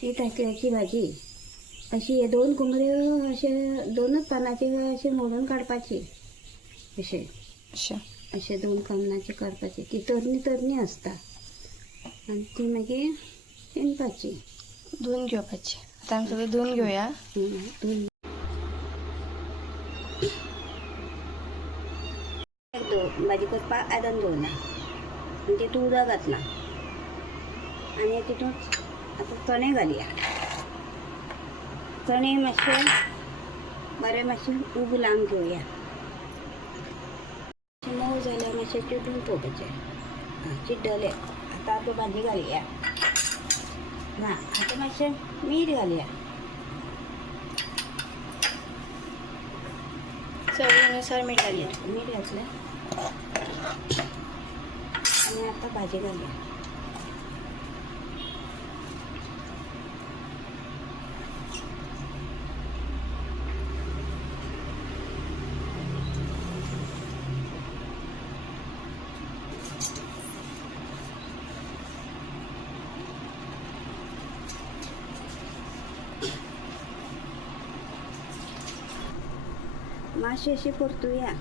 ही तायकिळ्याची भाजी अशी हे दोन कोंबडे असे दोनच पानाचे असे मोडून काडपाचे असे अशें असे दोन कमनाचे करपाचे ती तरणी असता आणि ती मागीर शिनपाची धुवन घेवपाची. आतां आमी सगळें धुवन घेवया. धुवन भाजी करपाक आदन दवरना आनी तितून उदक घातला आनी तितून आतां चणे घालया. चणे मातशे बरे मातशे उब लावन घेवया. मोव जाल्यार मातशे चिड्डून पळोवपाचे. चिड्डले आतां आपली भाजी घालया. ना आतां मातशें मीठ घालया. चवीनुसार मीठ घालया. मीठ घातलें आनी आतां भाजी घालया. मातशी अशी परतुया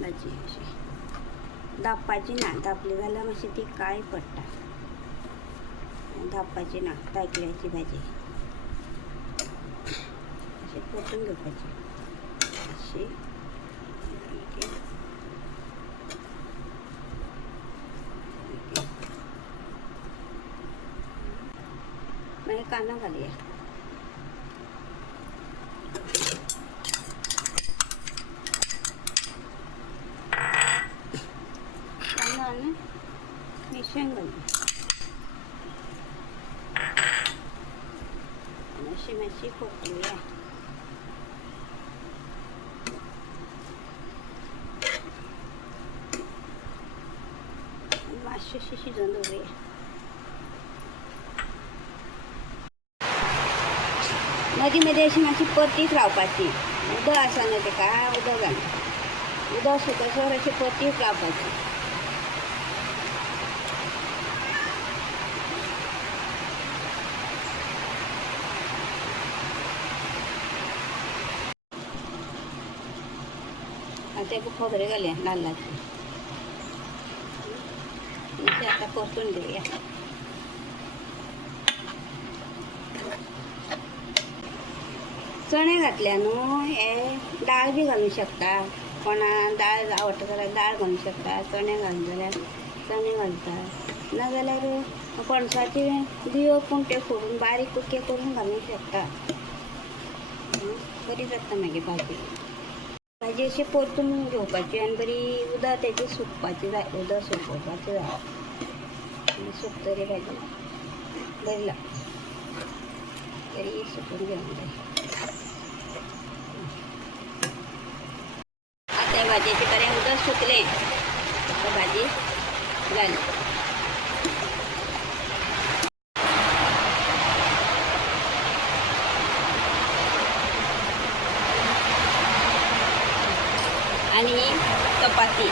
भाजी. अशी धापपाची ना. धापली जाल्यार मातशी ती काळी पडटा. धापपाची ना तायकिळ्याची भाजी. अशी परतून घेवपाची अशी. मागीर कांदो घालया. मिरसांग घालया. अशी मातशी परतुया. मातशी अशी शिजोवन दवरया. मदीं मदीं अशी मातशी परतीत रावपाची. उदक आसा न्हू तेका उदक घाल. उदक सुकसर अशी परतीत रावपाची. आतां खोबरें घालया नाल्लाची. आतां परतून घेवया. चणे घातल्या न्हू हे दाळ बी घालूंक शकता. कोणा दाळ आवडटा जाल्यार दाळ घालूंक शकता. चणे घालूं जाल्यार चणे घालता. नाजाल्यार पणसाचे बियो कुंटे फोडून बारीक कुके करून घालूंक शकता. बरी जाता मागीर भाजी. भाजी अशी परतून घेवपाची आनी बरी उदक तेची सुकपाची जाय. उदक सुकोवपाचें जाय. सुकतरी भाजी बरी लागता. बरी सुकून घेवंक जाय. आतां भाजयेचें बरें उदक सुकलें. आतां भाजी घाल. आणि चपाती.